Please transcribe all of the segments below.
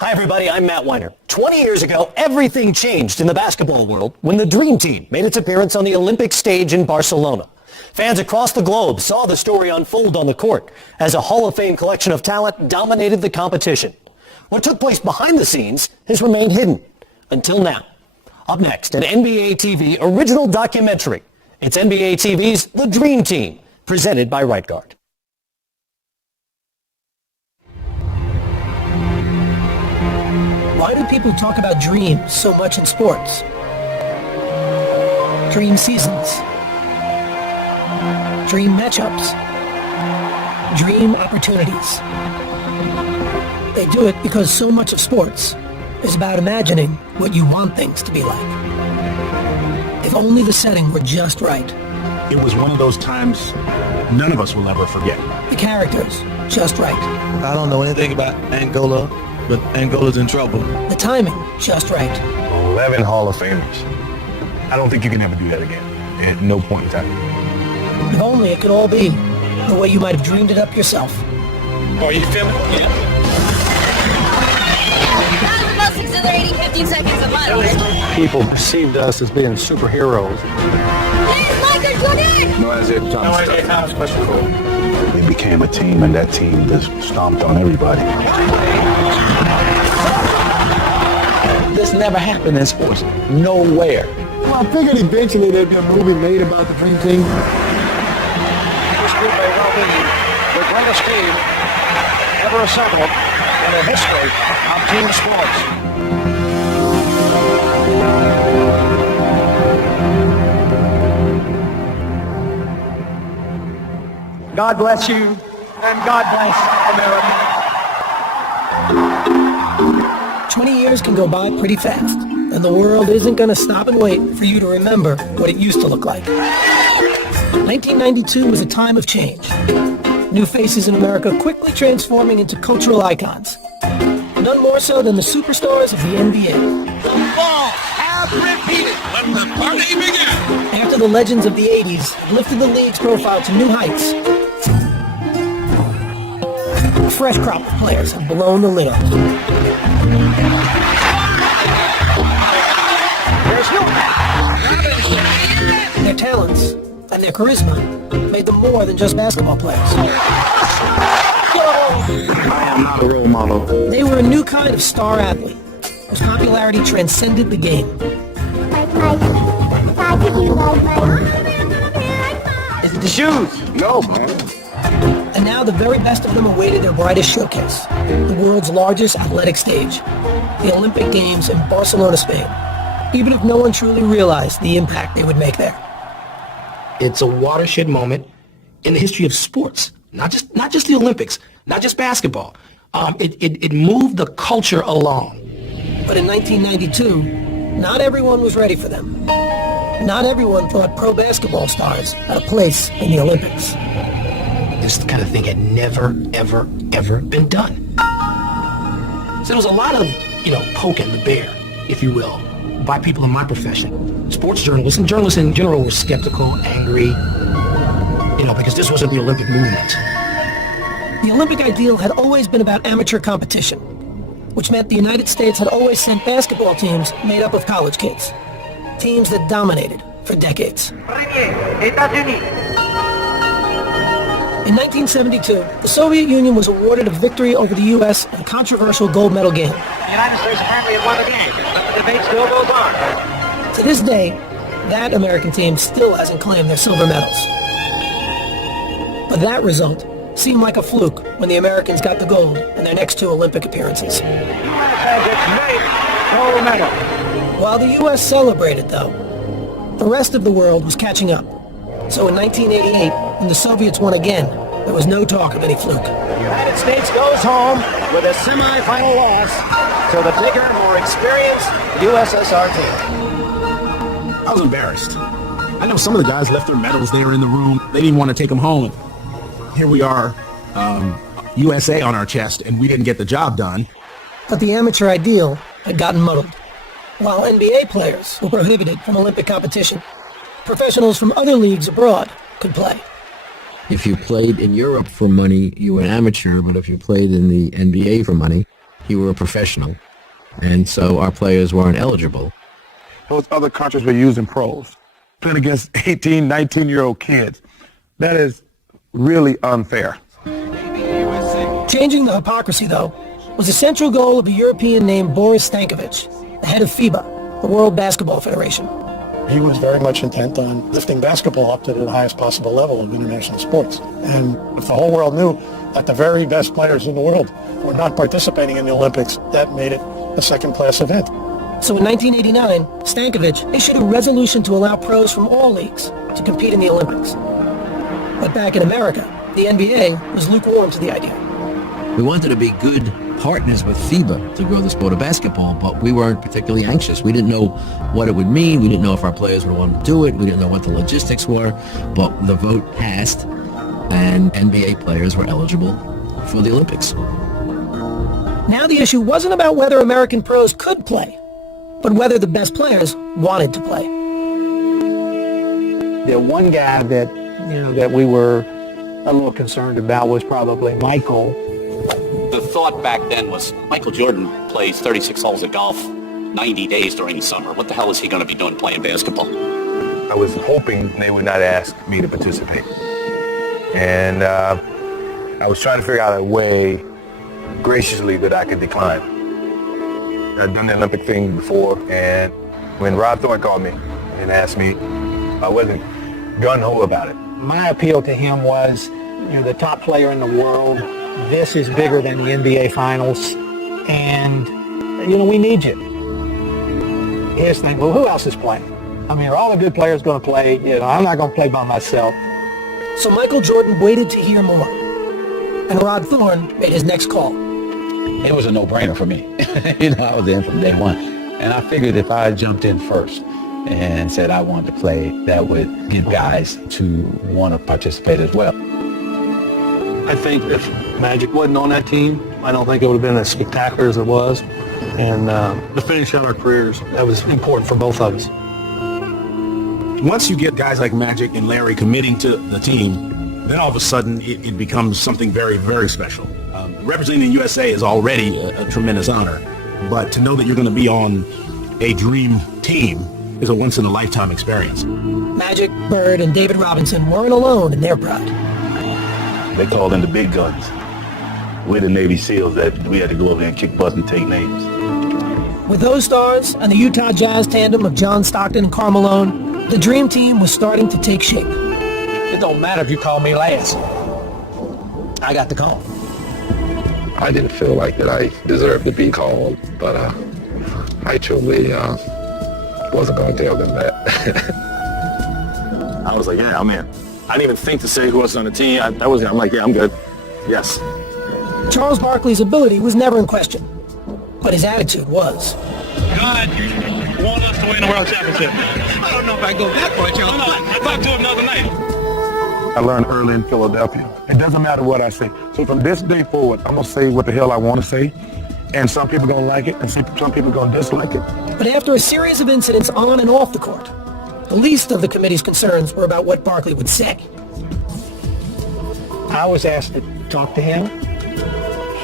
Hi, everybody. I'm Matt Weiner. 20 years ago, everything changed in the basketball world when the Dream Team made its appearance on the Olympic stage in Barcelona. Fans across the globe saw the story unfold on the court as a Hall of Fame collection of talent dominated the competition. What took place behind the scenes has remained hidden until now. Up next, an NBA TV original documentary. It's NBA TV's The Dream Team, presented by Right Guard. Why do people talk about dreams so much in sports? Dream seasons, dream matchups, dream opportunities. They do it because so much of sports is about imagining what you want things to be like. If only the setting were just right. It was one of those times none of us will ever forget. The characters just right. I don't know anything about Angola, but Angola's in trouble. The timing just right. 11 Hall of Famers. I don't think you can ever do that again. At no point in time. If only it could all be the way you might have dreamed it up yourself. Oh, you feeling it? Yeah. That was the most exhilarating 15 seconds of my life. People perceived us as being superheroes. Thomas, question for you. We became a team, and that team just stomped on everybody. This never happened in sports. Nowhere. Well, I figured eventually there'd be a movie made about the Dream Team. This group may well be the greatest team ever assembled in the history of team sports. God bless you, and God bless America. 20 years can go by pretty fast, and the world isn't going to stop and wait for you to remember what it used to look like. 1992 was a time of change. New faces in America quickly transforming into cultural icons. None more so than the superstars of the NBA. The ball has repeated. Let the party begin. After the legends of the 80s lifted the league's profile to new heights, a fresh crop of players have blown the lid off. Their talents and their charisma made them more than just basketball players. I am not a role model. They were a new kind of star athlete whose popularity transcended the game. Is it the shoes? No, man. And now the very best of them awaited their brightest showcase, the world's largest athletic stage, the Olympic Games in Barcelona, Spain, even if no one truly realized the impact they would make there. It's a watershed moment in the history of sports, not just the Olympics, not just basketball. It moved the culture along. But in 1992, not everyone was ready for them. Not everyone thought pro basketball stars had a place in the Olympics. This kind of thing had never, ever, ever been done. So there was a lot of, poking the bear, if you will, by people in my profession. Sports journalists and journalists in general were skeptical, angry, because this wasn't the Olympic movement. The Olympic ideal had always been about amateur competition, which meant the United States had always sent basketball teams made up of college kids. Teams that dominated for decades. In 1972, the Soviet Union was awarded a victory over the U.S. in a controversial gold medal game. The United States apparently had won the game, but the debate still goes on. To this day, that American team still hasn't claimed their silver medals. But that result seemed like a fluke when the Americans got the gold in their next two Olympic appearances. Gold medal. While the U.S. celebrated, though, the rest of the world was catching up. So in 1988, when the Soviets won again, there was no talk of any fluke. The United States goes home with a semi-final loss to the bigger, more experienced USSR team. I was embarrassed. I know some of the guys left their medals there in the room. They didn't want to take them home. Here we are, USA on our chest, and we didn't get the job done. But the amateur ideal had gotten muddled. While NBA players were prohibited from Olympic competition, professionals from other leagues abroad could play. If you played in Europe for money, you were an amateur, but if you played in the NBA for money, you were a professional, and so our players weren't eligible. Those other countries were using pros, playing against 18, 19-year-old kids. That is really unfair. Changing the hypocrisy, though, was the central goal of a European named Boris Stankovic, the head of FIBA, the World Basketball Federation. He was very much intent on lifting basketball up to the highest possible level of international sports. And if the whole world knew that the very best players in the world were not participating in the Olympics, that made it a second-class event. So in 1989, Stankovic issued a resolution to allow pros from all leagues to compete in the Olympics. But back in America, the NBA was lukewarm to the idea. We wanted to be good partners with FIBA to grow the sport of basketball, but we weren't particularly anxious. We didn't know what it would mean. We didn't know if our players would want to do it. We didn't know what the logistics were, but the vote passed, and NBA players were eligible for the Olympics. Now the issue wasn't about whether American pros could play, but whether the best players wanted to play. The one guy that, that we were a little concerned about was probably Michael. The thought back then was Michael Jordan plays 36 holes of golf 90 days during the summer. What the hell is he going to be doing playing basketball? I was hoping they would not ask me to participate. And I was trying to figure out a way graciously that I could decline. I'd done the Olympic thing before, and when Rod Thorne called me and asked me, I wasn't gung-ho about it. My appeal to him was, the top player in the world. This is bigger than the NBA Finals, and, we need you. His thing, well, who else is playing? Are all the good players going to play? I'm not going to play by myself. So Michael Jordan waited to hear more, and Rod Thorne made his next call. It was a no-brainer for me. I was in from day one, and I figured if I jumped in first and said I wanted to play, that would get guys to want to participate as well. I think if Magic wasn't on that team, I don't think it would have been as spectacular as it was. And to finish out our careers, that was important for both of us. Once you get guys like Magic and Larry committing to the team, then all of a sudden it becomes something very, very special. Representing the USA is already a tremendous honor, but to know that you're going to be on a dream team is a once-in-a-lifetime experience. Magic, Bird, and David Robinson weren't alone in their pride. They called in the big guns. We're the Navy SEALs that we had to go over there and kick butts and take names. With those stars and the Utah Jazz tandem of John Stockton and Karl Malone, the dream team was starting to take shape. It don't matter if you call me last. I got the call. I didn't feel like that I deserved to be called, but I truly wasn't going to tell them that. I was like, yeah, I'm in. I didn't even think to say who else on the team. I'm like, yeah, I'm good. Yes. Charles Barkley's ability was never in question, but his attitude was. God wants us to win the world championship. I don't know if I go that far, Charles. If I do it another night. I learned early in Philadelphia. It doesn't matter what I say. So from this day forward, I'm going to say what the hell I want to say. And some people are going to like it, and some people are going to dislike it. But after a series of incidents on and off the court, the least of the committee's concerns were about what Barkley would say. I was asked to talk to him.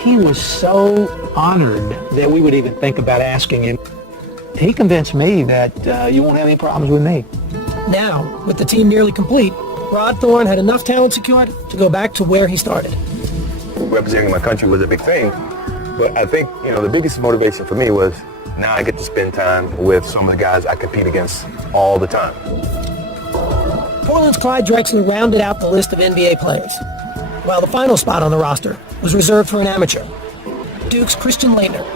He was so honored that we would even think about asking him. He convinced me that you won't have any problems with me. Now, with the team nearly complete, Rod Thorne had enough talent secured to go back to where he started. Representing my country was a big thing, but I think, the biggest motivation for me was now I get to spend time with some of the guys I compete against all the time. Portland's Clyde Drexler rounded out the list of NBA players, while the final spot on the roster was reserved for an amateur, Duke's Christian Laettner,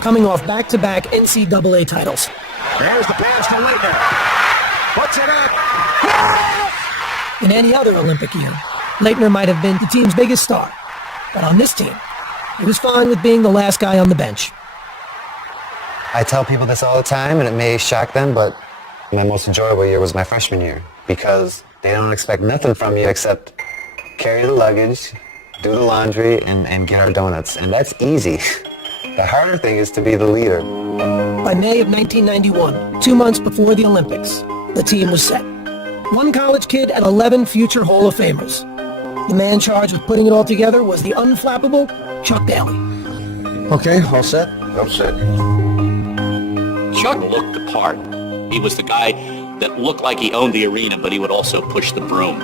coming off back-to-back NCAA titles. There's the pass to Laettner. Puts it up. In any other Olympic year, Laettner might have been the team's biggest star, but on this team, he was fine with being the last guy on the bench. I tell people this all the time, and it may shock them, but my most enjoyable year was my freshman year because they don't expect nothing from you except carry the luggage, do the laundry, and get our donuts. And that's easy. The harder thing is to be the leader. By May of 1991, 2 months before the Olympics, the team was set. One college kid and 11 future Hall of Famers. The man charged with putting it all together was the unflappable Chuck Daly. Okay, all set? I'm set. Chuck looked the part. He was the guy that looked like he owned the arena, but he would also push the broom.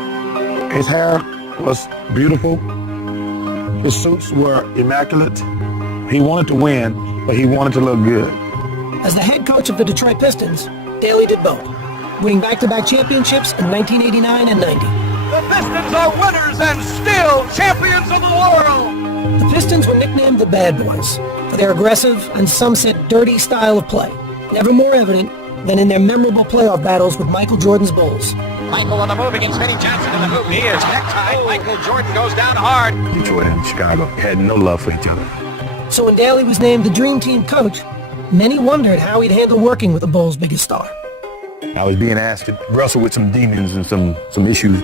His hair was beautiful. His suits were immaculate. He wanted to win, but he wanted to look good. As the head coach of the Detroit Pistons, Daly did both, winning back-to-back championships in 1989 and 90. The Pistons are winners and still champions of the world. The Pistons were nicknamed the Bad Boys for their aggressive and some said dirty style of play, never more evident than in their memorable playoff battles with Michael Jordan's Bulls. Michael on the move against Vinnie Johnson in the hoop. He is necktied. Michael Jordan goes down hard. Detroit and Chicago had no love for each other. So when Daly was named the Dream Team coach, many wondered how he'd handle working with the Bulls' biggest star. I was being asked to wrestle with some demons and some issues.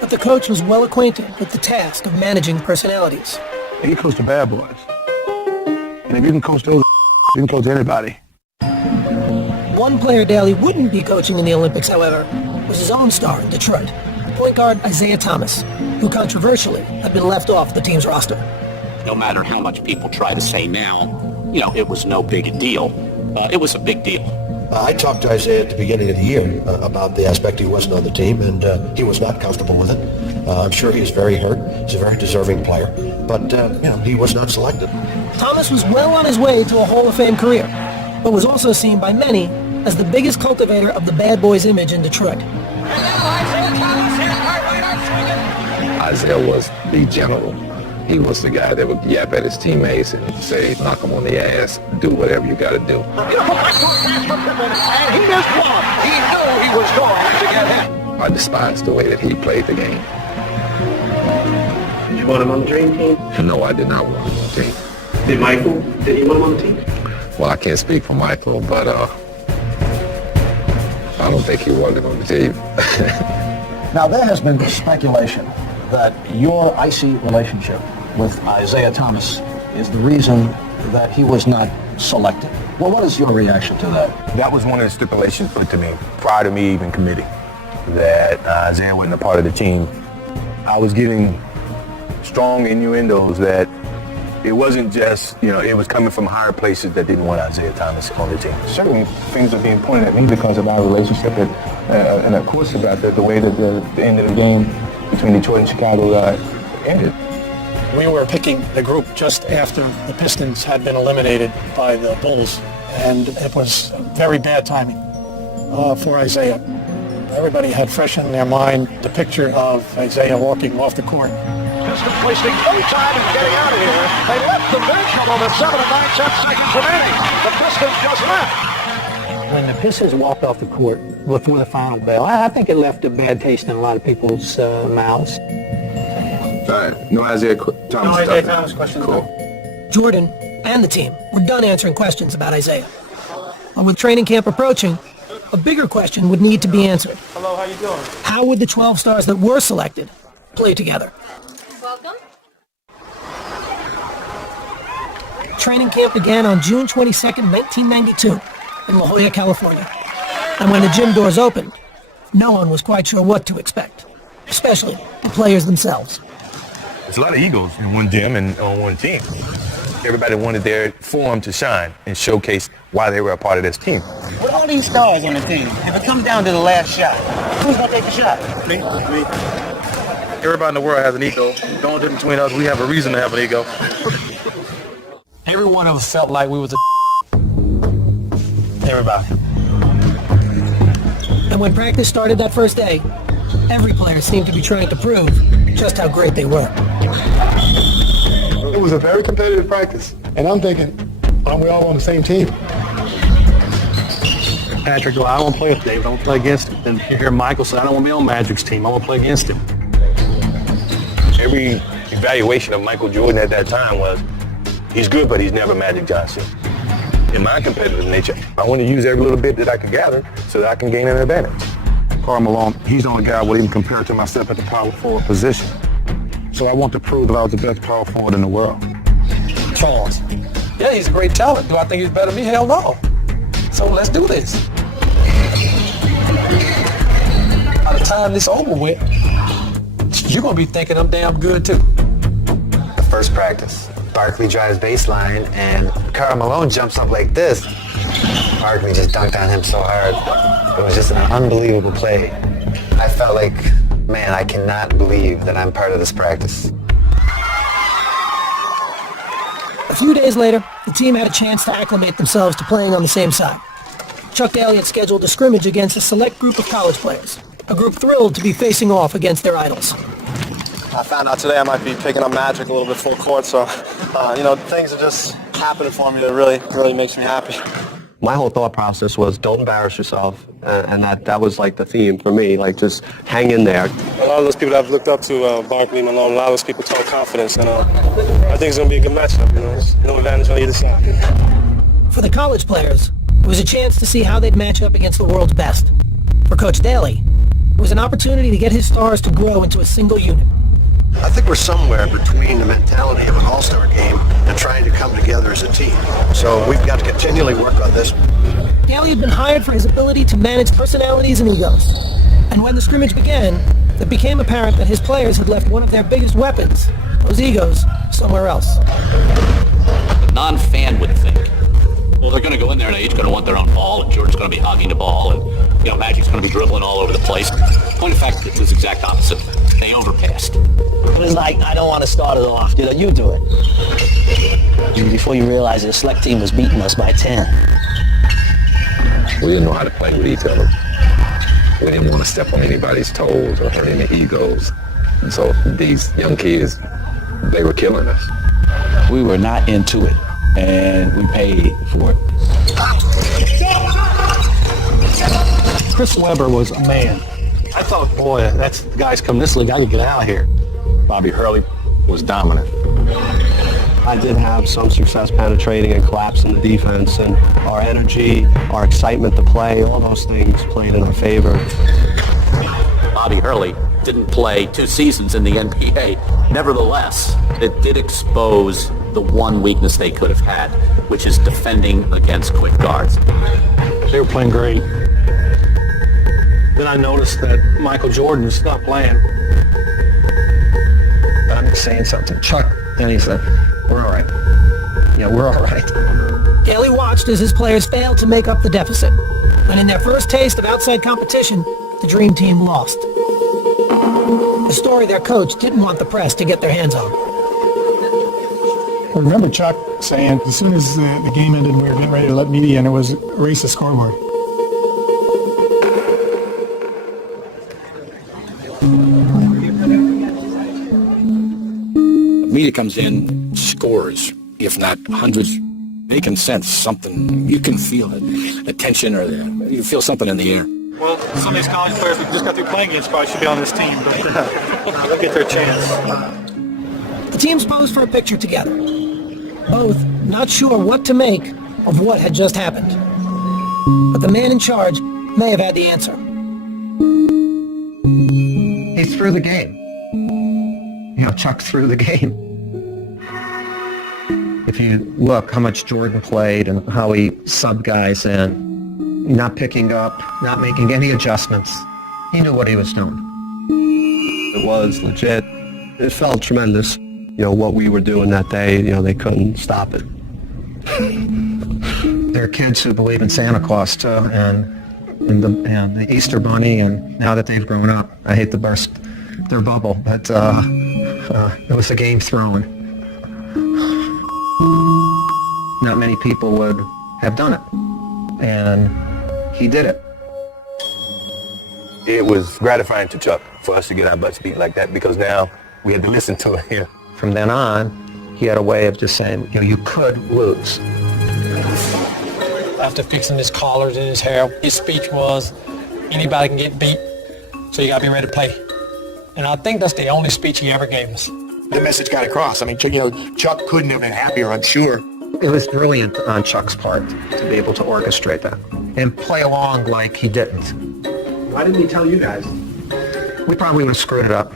But the coach was well acquainted with the task of managing personalities. He coached the bad boys. And if you can coach those, you can coach anybody. One player Daly wouldn't be coaching in the Olympics, however, was his own star in Detroit, point guard Isaiah Thomas, who controversially had been left off the team's roster. No matter how much people try to say now, it was no big deal. It was a big deal. I talked to Isaiah at the beginning of the year about the aspect he wasn't on the team, and he was not comfortable with it. I'm sure he was very hurt. He's a very deserving player, but he was not selected. Thomas was well on his way to a Hall of Fame career, but was also seen by many as the biggest cultivator of the Bad Boys image in Detroit. Isaiah was the general. He was the guy that would yap at his teammates and say, knock him on the ass, do whatever you got to do. And he missed one. He knew he was going to get hit. I despised the way that he played the game. Did you want him on the Dream Team? No, I did not want him on the team. Did Michael? Did you want him on the team? Well, I can't speak for Michael, but I don't think he wanted him on the team. Now, there has been speculation that your icy relationship with Isaiah Thomas is the reason that he was not selected. Well, what is your reaction to that? That was one of the stipulations put to me prior to me even committing, that Isaiah wasn't a part of the team. I was getting strong innuendos that it wasn't just, it was coming from higher places that didn't want Isaiah Thomas on the team. Certainly things are being pointed at me because of our relationship and of course about the way that the end of the game between Detroit and Chicago ended. We were picking the group just after the Pistons had been eliminated by the Bulls, and it was very bad timing for Isaiah. Everybody had fresh in their mind the picture of Isaiah walking off the court. Pistons wasting no time in getting out of here. They left the bench on the 7 and 9 seconds remaining. The Pistons just left. When the Pistons walked off the court before the final bell, I think it left a bad taste in a lot of people's mouths. All right, no Isaiah Thomas. No Isaiah Thomas question. Cool. Jordan and the team were done answering questions about Isaiah. But with training camp approaching, a bigger question would need to be answered. Hello, how you doing? How would the 12 stars that were selected play together? Welcome. Training camp began on June 22nd, 1992, in La Jolla, California. And when the gym doors opened, no one was quite sure what to expect, especially the players themselves. There's a lot of egos in one gym and on one team. Everybody wanted their form to shine and showcase why they were a part of this team. With all these stars on the team, if it comes down to the last shot, who's going to take the shot? Me. Everybody in the world has an ego. The only difference between us, we have a reason to have an ego. Every one of us felt like we was a Everybody. And when practice started that first day, every player seemed to be trying to prove just how great they were. It was a very competitive practice, and I'm thinking, aren't we all on the same team? Patrick, I want to play with David. I want to play against him. And you hear Michael say, I don't want to be on Magic's team. I want to play against him. Every evaluation of Michael Jordan at that time was, he's good, but he's never Magic Johnson. In my competitive nature, I want to use every little bit that I can gather so that I can gain an advantage. Karl Malone, he's the only guy I would even compare to myself at the power forward position. So I want to prove that I was the best power forward in the world. Charles. Yeah, he's a great talent. Do I think he's better than me? Hell no. So let's do this. By the time this over with, you're going to be thinking I'm damn good too. The first practice, Barkley drives baseline, and Karl Malone jumps up like this. Barkley just dunked on him so hard. It was just an unbelievable play. I felt like, man, I cannot believe that I'm part of this practice. A few days later, the team had a chance to acclimate themselves to playing on the same side. Chuck Daly had scheduled a scrimmage against a select group of college players, a group thrilled to be facing off against their idols. I found out today I might be picking up Magic a little bit full court, so, things are just happening for me that really makes me happy. My whole thought process was don't embarrass yourself, and that was like the theme for me, like just hang in there. A lot of those people that I've looked up to, Barkley, Malone, a lot of those people talk confidence, and I think it's going to be a good matchup, There's no advantage on either side. For the college players, it was a chance to see how they'd match up against the world's best. For Coach Daly, it was an opportunity to get his stars to grow into a single unit. I think we're somewhere between the mentality of an all-star game and trying to come together as a team. So we've got to continually work on this. Daly had been hired for his ability to manage personalities and egos. And when the scrimmage began, it became apparent that his players had left one of their biggest weapons, those egos, somewhere else. A non-fan would think, well, they're going to go in there and they're each going to want their own ball, and Jordan's going to be hogging the ball, and Magic's going to be dribbling all over the place. Point of fact, it was the exact opposite. They overpassed. It was like, I don't want to start it off. You do it. And before you realize it, the select team was beating us by 10. We didn't know how to play with each other. We didn't want to step on anybody's toes or hurt any egos. And so these young kids, they were killing us. We were not into it, and we paid for it. Chris Webber was a man. I thought, boy, that's the guy's come this league. I can get out of here. Bobby Hurley was dominant. I did have some success penetrating and collapsing the defense, and our energy, our excitement to play, all those things played in our favor. Bobby Hurley didn't play 2 seasons in the NBA. Nevertheless, it did expose the one weakness they could have had, which is defending against quick guards. They were playing great. Then I noticed that Michael Jordan stopped playing. I'm just saying something. Chuck, then he said, we're all right. We're all right. Daly watched as his players failed to make up the deficit. And in their first taste of outside competition, the Dream Team lost. A story their coach didn't want the press to get their hands on. I remember Chuck saying as soon as the game ended and we were getting ready to let media in, it was erase the scoreboard. Media comes in, scores, if not hundreds. They can sense something. You can feel it. The tension or you feel something in the air. Well, some of these college players we just got through playing against probably should be on this team, but they'll get their chance. The teams posed for a picture together, both not sure what to make of what had just happened. But the man in charge may have had the answer. He threw the game. Chuck threw the game. If you look how much Jordan played and how he subbed guys in, not picking up, not making any adjustments, he knew what he was doing. It was legit. It felt tremendous. What we were doing that day, they couldn't stop it. There are kids who believe in Santa Claus too, and the Easter Bunny, and now that they've grown up, I hate to burst their bubble, but it was a game thrown. Not many people would have done it, and he did it. It was gratifying to Chuck for us to get our butts beat like that, because now we had to listen to it here. From then on, he had a way of just saying, you could lose. After fixing his collars and his hair, his speech was, anybody can get beat, so you got to be ready to play. And I think that's the only speech he ever gave us. The message got across. Chuck couldn't have been happier, I'm sure. It was brilliant on Chuck's part to be able to orchestrate that and play along like he didn't. Why didn't he tell you guys? We probably would have screwed it up.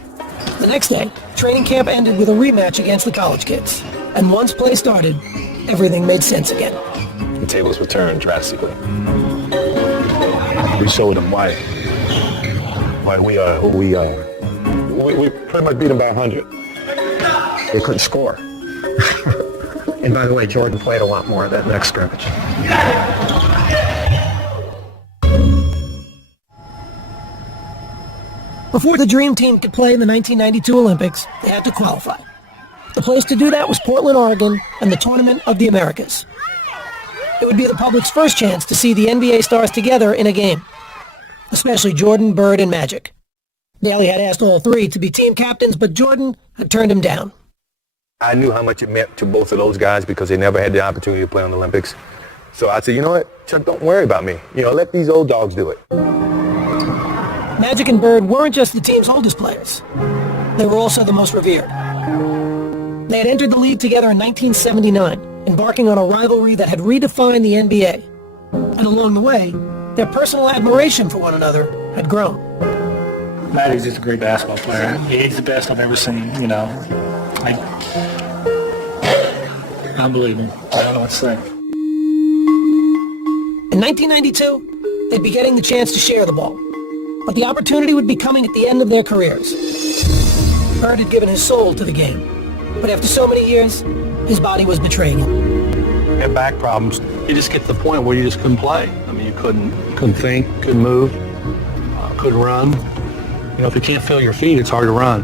The next day, training camp ended with a rematch against the college kids. And once play started, everything made sense again. The tables were turned drastically. We showed them why we are who we are. We pretty much beat them by 100. They couldn't score. And by the way, Jordan played a lot more of that next scrimmage. Before the Dream Team could play in the 1992 Olympics, they had to qualify. The place to do that was Portland, Oregon, and the Tournament of the Americas. It would be the public's first chance to see the NBA stars together in a game, especially Jordan, Bird, and Magic. Daly had asked all three to be team captains, but Jordan had turned him down. I knew how much it meant to both of those guys because they never had the opportunity to play in the Olympics. So I said, you know what, Chuck, don't worry about me. Let these old dogs do it. Magic and Bird weren't just the team's oldest players. They were also the most revered. They had entered the league together in 1979, embarking on a rivalry that had redefined the NBA. And along the way, their personal admiration for one another had grown. Magic's just a great basketball player. He's the best I've ever seen, Unbelievable. I don't know what to say. In 1992, they'd be getting the chance to share the ball. But the opportunity would be coming at the end of their careers. Bird had given his soul to the game. But after so many years, his body was betraying him. Had back problems. You just get to the point where you just couldn't play. I mean, you couldn't think, couldn't move, couldn't run. If you can't feel your feet, it's hard to run.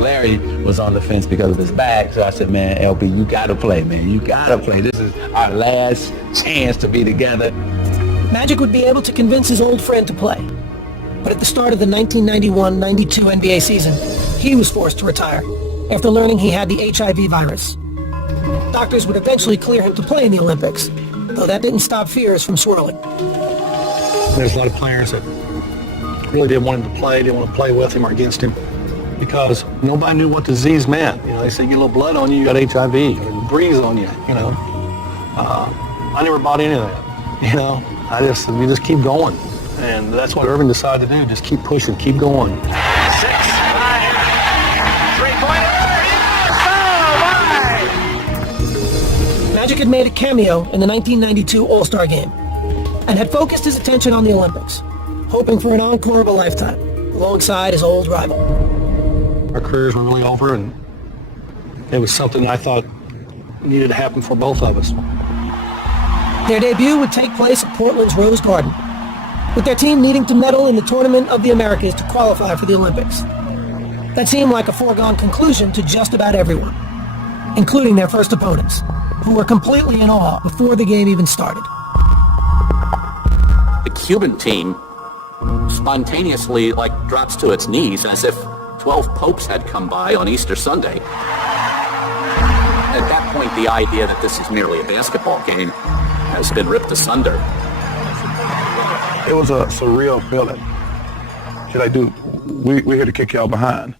Larry was on the fence because of his back, so I said, man, LB, you got to play, man. You got to play. This is our last chance to be together. Magic would be able to convince his old friend to play. But at the start of the 1991-92 NBA season, he was forced to retire after learning he had the HIV virus. Doctors would eventually clear him to play in the Olympics, though that didn't stop fears from swirling. There's a lot of players that really didn't want him to play, didn't want to play with him or against him, because nobody knew what disease meant. They say, you get a little blood on you, you got HIV, and breeze on you, I never bought any of that, you just keep going. And that's what Irving decided to do, just keep pushing, keep going. 6, 9, 3-pointer, Magic had made a cameo in the 1992 All-Star Game and had focused his attention on the Olympics, hoping for an encore of a lifetime alongside his old rival. Our careers were really over, and it was something I thought needed to happen for both of us. Their debut would take place at Portland's Rose Garden, with their team needing to medal in the Tournament of the Americas to qualify for the Olympics. That seemed like a foregone conclusion to just about everyone, including their first opponents, who were completely in awe before the game even started. The Cuban team spontaneously drops to its knees as if 12 popes had come by on Easter Sunday. At that point, the idea that this is merely a basketball game has been ripped asunder. It was a surreal feeling. She's like, dude, we're here to kick y'all behind.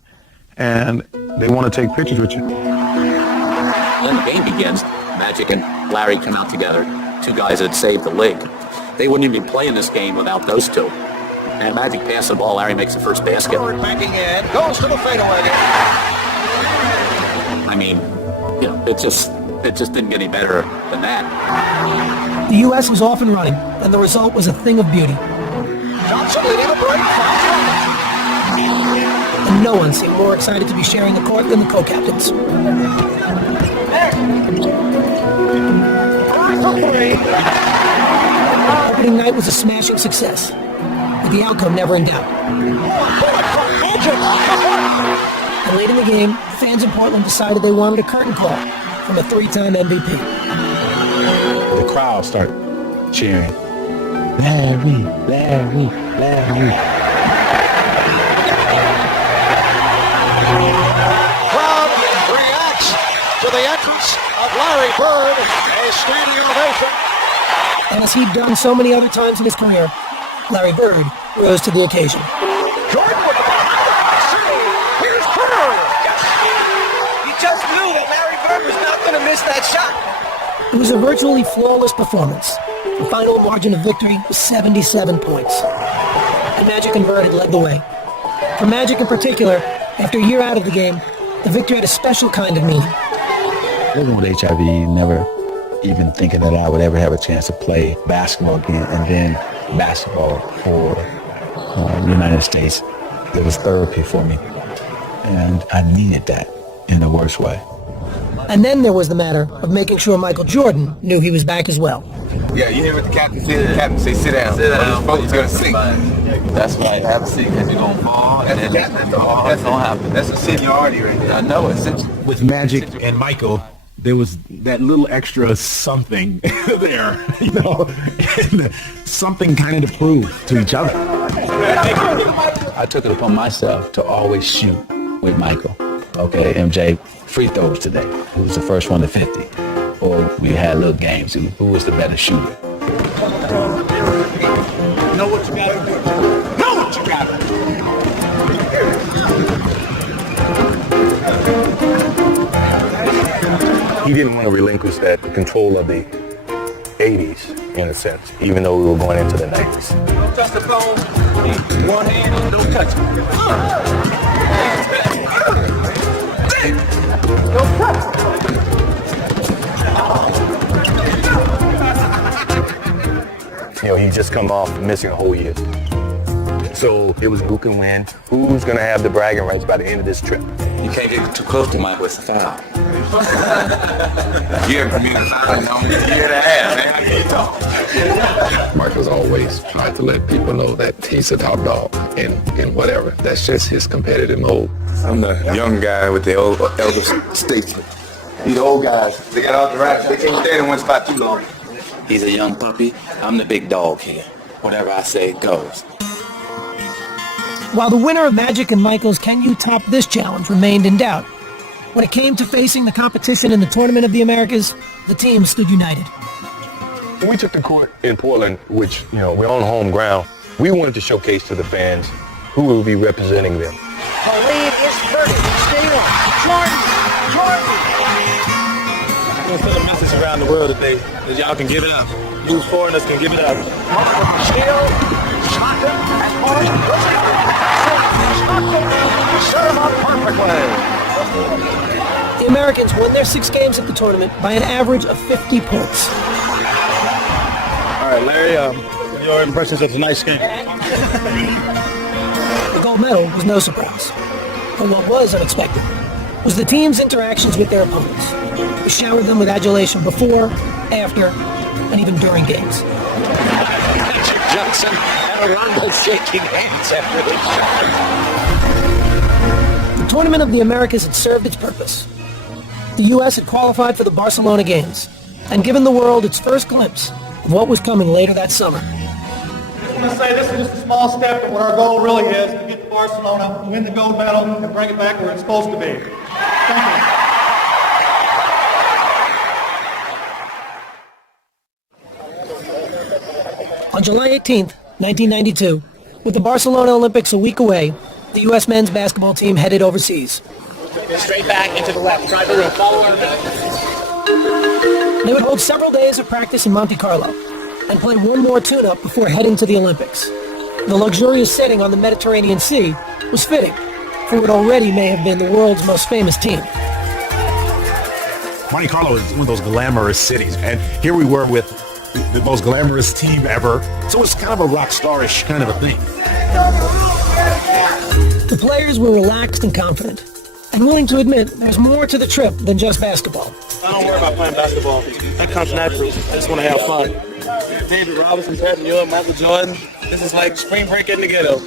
And they want to take pictures with you. Then the game begins. Magic and Larry come out together, two guys that saved the league. They wouldn't even be playing this game without those two. And Magic passes the ball. Larry makes the first basket. Bird backing in, goes to the fadeaway. I mean, it just didn't get any better than that. The U.S. was off and running, and the result was a thing of beauty. Johnson leading the break. And no one seemed more excited to be sharing the court than the co-captains. Opening night was a smashing success, with the outcome never in doubt. And late in the game, fans in Portland decided they wanted a curtain call from a three-time MVP. The crowd started cheering. Larry, Larry, Larry. Crowd reacts to the entrance of Larry Bird, a standing ovation. And as he'd done so many other times in his career, Larry Bird rose to the occasion. Jordan with the ball. Here's Bird. You just knew that Larry Bird was not going to miss that shot. It was a virtually flawless performance. The final margin of victory was 77 points. And Magic and Bird had led the way. For Magic in particular, after a year out of the game, the victory had a special kind of meaning. Living with HIV, never even thinking that I would ever have a chance to play basketball again, and then basketball for the United States. It was therapy for me, and I needed that in the worst way. And then there was the matter of making sure Michael Jordan knew he was back as well. Yeah, you hear what the captain said? The captain say, sit down. Sit down. This boat's going to sink. That's right. Have a seat because you're going to fall. And then that's going to happen. That's a seniority right there. I know it. With Magic and Michael, there was that little extra something there, you know, and something kind of to prove to each other. I took it upon myself to always shoot with Michael. Okay, MJ, free throws today. Who was the first one to 50? Or we had little games. Who was the better shooter? Know what you got to do. Know what you got to do. He didn't want to relinquish that control of the 80s, in a sense, even though we were going into the 90s. Don't touch the phone. One hand, don't touch it. Don't touch it. You know, he just come off missing a whole year. So it was who can win, who's going to have the bragging rights by the end of this trip. You can't get too close to Michael, it's a foul. You haven't committed a foul in almost a year and a half, man. Michael's always tried to let people know that he's a top dog in whatever. That's just his competitive mode. I'm the young guy with the elder statesman. These old guys, they got all the rights. They can't stay in one spot too long. He's a young puppy. I'm the big dog here. Whatever I say goes. While the winner of Magic and Michael's Can You Top This challenge remained in doubt, when it came to facing the competition in the Tournament of the Americas, the team stood united. When we took the court in Portland, which, you know, we're on home ground, we wanted to showcase to the fans who will be representing them. The lead is 30. Stay on. Jordan. I'm going to send a message around the world today that y'all can give it up. You foreigners can give it up. Still, Stockton has points. Stockton set him up perfectly. The Americans won their 6 games at the tournament by an average of 50 points. All right, Larry, your impressions of tonight's game? The gold medal was no surprise. But what was unexpected was the team's interactions with their opponents. We showered them with adulation before, after, and even during games. Magic Johnson and Rondo shaking hands after the shot. The Tournament of the Americas had served its purpose. The U.S. had qualified for the Barcelona Games and given the world its first glimpse of what was coming later that summer. I'm going to say this is just a small step to what our goal really is, to get to Barcelona, win the gold medal, and bring it back where it's supposed to be. Thank you. On July 18th, 1992, with the Barcelona Olympics a week away, the U.S. men's basketball team headed overseas. Straight back into the left. Try to follow on that. They would hold several days of practice in Monte Carlo and play one more tune-up before heading to the Olympics. The luxurious setting on the Mediterranean Sea was fitting for what already may have been the world's most famous team. Monte Carlo is one of those glamorous cities, and here we were with the most glamorous team ever. So it's kind of a rock star-ish kind of a thing. The players were relaxed and confident, and willing to admit there's more to the trip than just basketball. I don't worry about playing basketball. That comes naturally. I just want to have fun. David Robinson, Pat Ewing, Michael Jordan. This is like spring break in the ghetto.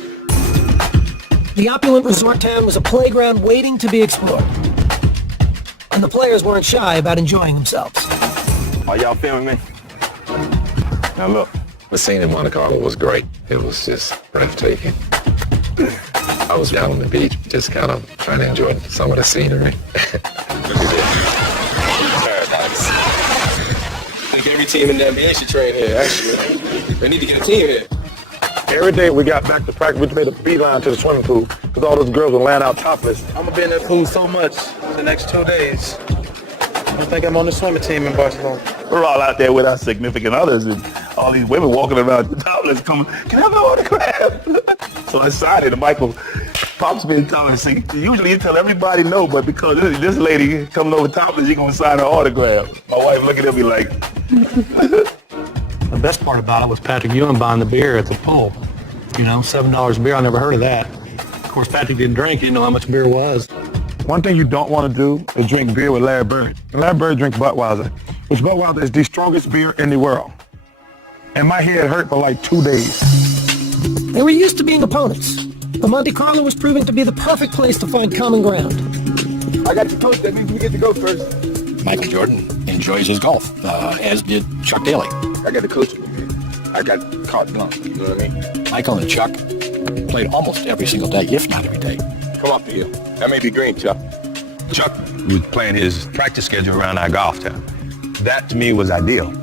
The opulent resort town was a playground waiting to be explored, and the players weren't shy about enjoying themselves. Are y'all filming me? Now look, the scene in Monte Carlo was great. It was just breathtaking. I was down on the beach, just kind of trying to enjoy some of the scenery. Paradise. I think every team in the NBA should train here, actually. They need to get a team here. Every day we got back to practice, we made a beeline to the swimming pool because all those girls were laying out topless. I'm going to be in that pool so much the next 2 days. I think I'm on the swimming team in Barcelona. We're all out there with our significant others, and all these women walking around topless coming, can I have an autograph? So I signed it, and Michael Pop's been telling us, usually you tell everybody no, but because this lady coming over topless, you're going to sign her autograph. My wife looking at me like... The best part about it was Patrick Ewing buying the beer at the pool. You know, $7 a beer, I never heard of that. Of course, Patrick didn't drink, he didn't know how much beer was. One thing you don't want to do is drink beer with Larry Bird. Larry Bird drinks Budweiser, which Budweiser is the strongest beer in the world. And my head hurt for like 2 days. They were used to being opponents, but Monte Carlo was proving to be the perfect place to find common ground. I got the coach. That means we get to go first. Michael Jordan enjoys his golf, as did Chuck Daly. I got the coach. I got carte blanche. You know what I mean? Michael and Chuck played almost every single day, if not every day. Come off the hill. That may be green, Chuck. Chuck was planning his practice schedule around our golf time. That to me was ideal.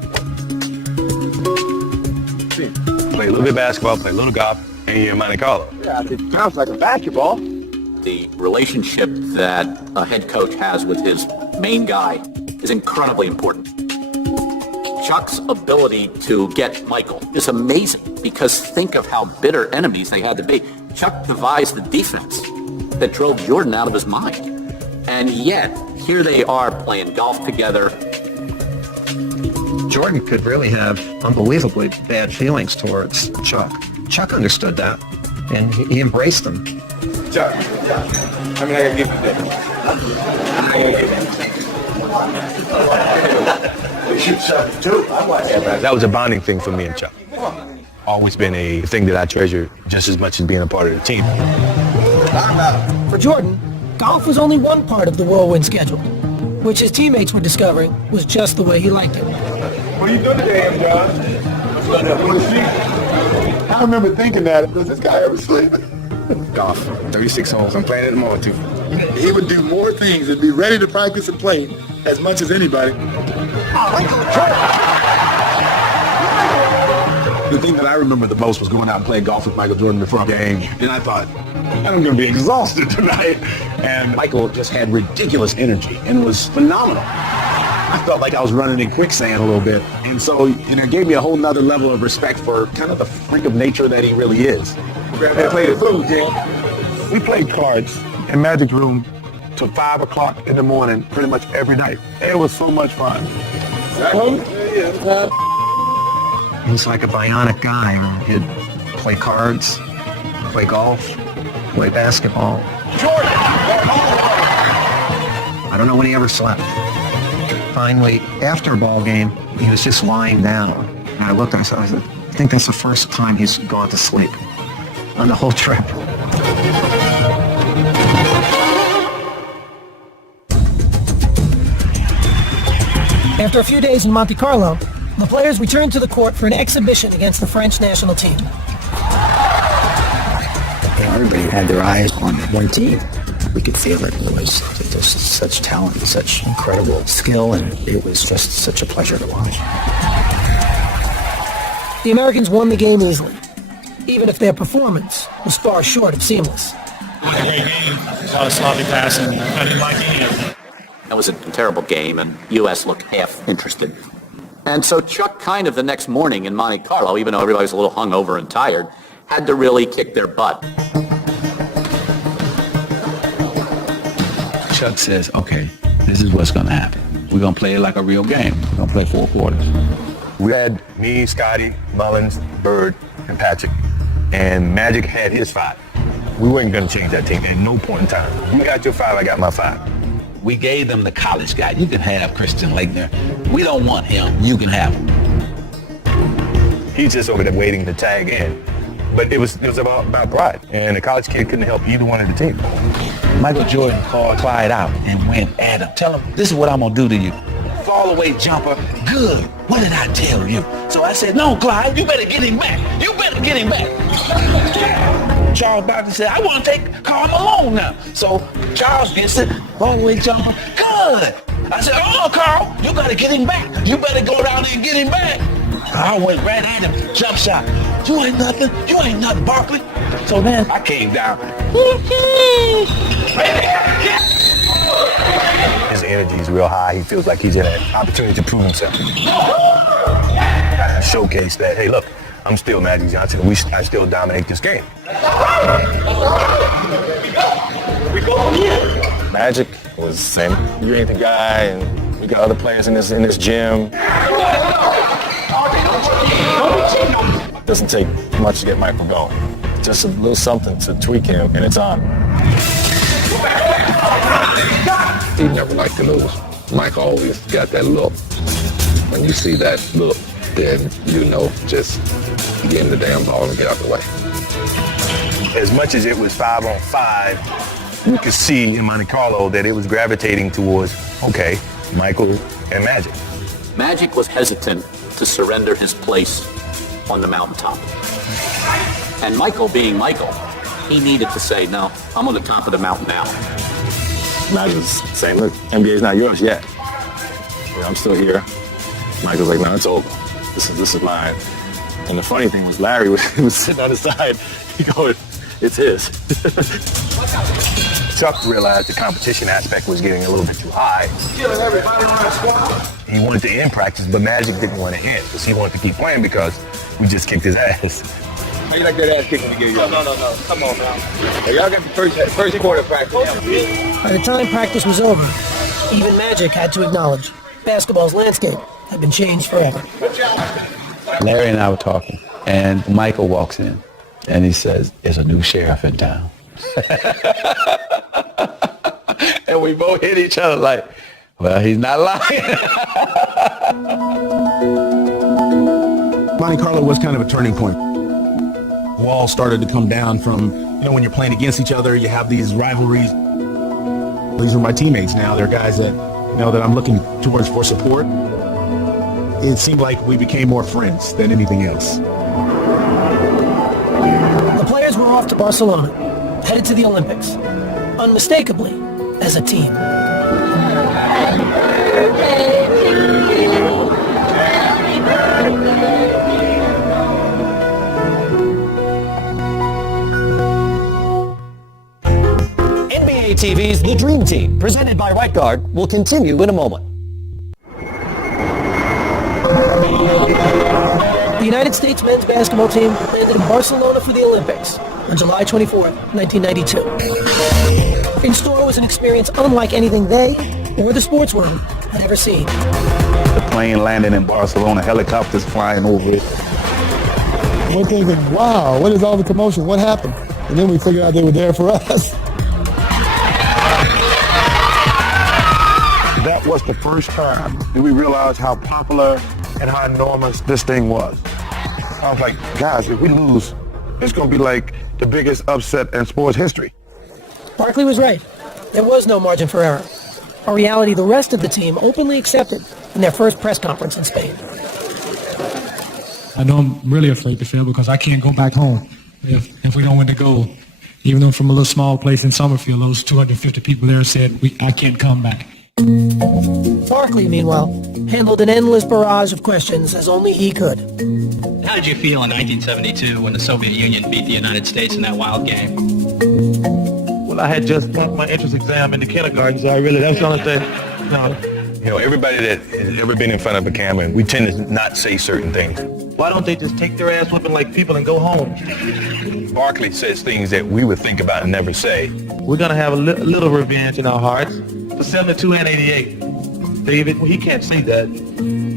Play a little bit of basketball, play a little golf, and you're in Monte Carlo. Yeah, it sounds like a basketball. The relationship that a head coach has with his main guy is incredibly important. Chuck's ability to get Michael is amazing because think of how bitter enemies they had to be. Chuck devised the defense that drove Jordan out of his mind. And yet, here they are playing golf together. Jordan could really have unbelievably bad feelings towards Chuck. Chuck understood that, and he embraced them. Chuck, I mean, I gotta give you that. That was a bonding thing for me and Chuck. Always been a thing that I treasure just as much as being a part of the team. For Jordan, golf was only one part of the whirlwind schedule, which his teammates were discovering was just the way he liked it. What are you doing today, John? I remember thinking that, does this guy ever sleep? Golf, 36 holes. I'm playing it tomorrow, too. He would do more things and be ready to practice and play as much as anybody. The thing that I remember the most was going out and playing golf with Michael Jordan before a game. And I thought, I'm going to be exhausted tonight. And Michael just had ridiculous energy and was phenomenal. I felt like I was running in quicksand a little bit. And so, it gave me a whole nother level of respect for kind of the freak of nature that he really is. They played the food, Jim. We played cards in Magic's room till 5 o'clock in the morning pretty much every night. It was so much fun. He's like a bionic guy. He'd play cards, play golf, play basketball. I don't know when he ever slept. Finally, after a ball game, he was just lying down. And I looked at him and I said, I think that's the first time he's gone to sleep on the whole trip. After a few days in Monte Carlo, the players returned to the court for an exhibition against the French national team. Everybody had their eyes on one team. We could feel it. It was just such talent, such incredible skill, and it was just such a pleasure to watch. The Americans won the game easily, even if their performance was far short of seamless. A lot of sloppy passing. I didn't like any of it. That was a terrible game, and U.S. looked half interested. And so Chuck kind of the next morning in Monte Carlo, even though everybody was a little hungover and tired, had to really kick their butt. Chuck says, okay, this is what's going to happen. We're going to play it like a real game. We're going to play 4 quarters. We had me, Scottie, Mullins, Bird, and Patrick, and Magic had his 5. We weren't going to change that team at no point in time. You got your 5, I got my 5. We gave them the college guy. You can have Christian Laettner. We don't want him. You can have him. He's just over there waiting to tag in. But it was about pride, and the college kid couldn't help either one of the team. Michael Jordan called Clyde out and went at him. Tell him, this is what I'm going to do to you. Fall away jumper. Good. What did I tell you? So I said, no, Clyde, you better get him back. You better get him back. Charles Barkley said, I want to take Karl Malone now. So Charles gets it. Fall away jumper. Good. I said, oh, Karl, you better get him back. You better go down there and get him back. I went right at him. Jump shot. You ain't nothing. You ain't nothing, Barkley. So then I came down. His energy is real high. He feels like he's in an opportunity to prove himself. Showcase that, hey, look, I'm still Magic Johnson. I still dominate this game. Magic was saying, you ain't the guy, and we got other players in this gym. It doesn't take much to get Michael going. Just a little something to tweak him, and it's on. He never liked to lose. Mike always got that look. When you see that look, then you know just get in the damn ball and get out the way. As much as it was 5-on-5, you could see in Monte Carlo that it was gravitating towards, okay, Michael and Magic. Magic was hesitant to surrender his place on the mountaintop. And Michael being Michael, he needed to say, no, I'm on the top of the mountain now. Magic's saying, look, NBA's not yours yet. I'm still here. Michael's like, no, it's over. This is mine. And the funny thing was Larry was sitting on the side. He going, it's his. Chuck realized the competition aspect was getting a little bit too high. Killing everybody on that squad. He wanted to end practice, but Magic didn't want to end because he wanted to keep playing because we just kicked his ass. How you like that ass kicking we gave you? No. Come on now. Hey, y'all got the first quarter practice. By the time practice was over, even Magic had to acknowledge basketball's landscape had been changed forever. Larry and I were talking, and Michael walks in, and he says, there's a new sheriff in town. And we both hit each other like, well, he's not lying. Monte Carlo was kind of a turning point. Walls started to come down from, when you're playing against each other, you have these rivalries. These are my teammates now. They're guys that, that I'm looking towards for support. It seemed like we became more friends than anything else. The players were off to Barcelona, headed to the Olympics, unmistakably as a team. NBA TV's The Dream Team, presented by Right Guard, will continue in a moment. The United States men's basketball team landed in Barcelona for the Olympics on July 24, 1992. In store was an experience unlike anything they or the sports world had ever seen. The plane landing in Barcelona, helicopters flying over it. We're thinking, wow, what is all the commotion? What happened? And then we figured out they were there for us. That was the first time that we realized how popular and how enormous this thing was. I was like, guys, if we lose, it's going to be like the biggest upset in sports history. Barkley was right. There was no margin for error, a reality the rest of the team openly accepted in their first press conference in Spain. I know I'm really afraid to fail because I can't go back home if we don't win the gold. Even though from a little small place in Summerfield, those 250 people there said, I can't come back. Barkley, meanwhile, handled an endless barrage of questions as only he could. How did you feel in 1972 when the Soviet Union beat the United States in that wild game? Well, I had just got my entrance exam in the kindergarten, so that's the only thing. Everybody that has ever been in front of a camera, we tend to not say certain things. Why don't they just take their ass whipping like people and go home? Barkley says things that we would think about and never say. We're going to have a little revenge in our hearts for 72 and 88. David, he can't say that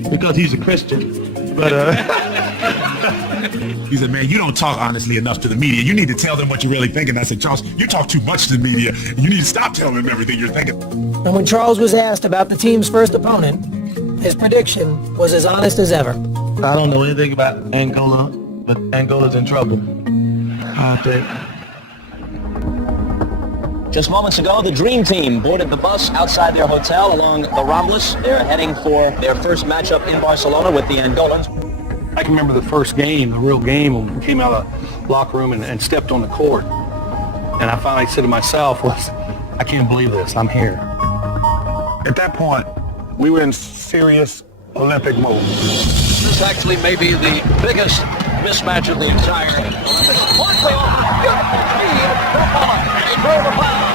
because he's a Christian. But he said, man, you don't talk honestly enough to the media. You need to tell them what you really think. And I said, Charles, you talk too much to the media. You need to stop telling them everything you're thinking. And when Charles was asked about the team's first opponent, his prediction was as honest as ever. I don't know anything about Angola, but Angola's in trouble. I think. Just moments ago, the Dream Team boarded the bus outside their hotel along the Rambles. They're heading for their first matchup in Barcelona with the Angolans. I can remember the first game, the real game, when we came out of the locker room and stepped on the court. And I finally said to myself, I can't believe this, I'm here. At that point, we were in serious Olympic mode. This actually may be the biggest mismatch of the entire Olympics. Barkley on good speed for Mullin. He drove the foul.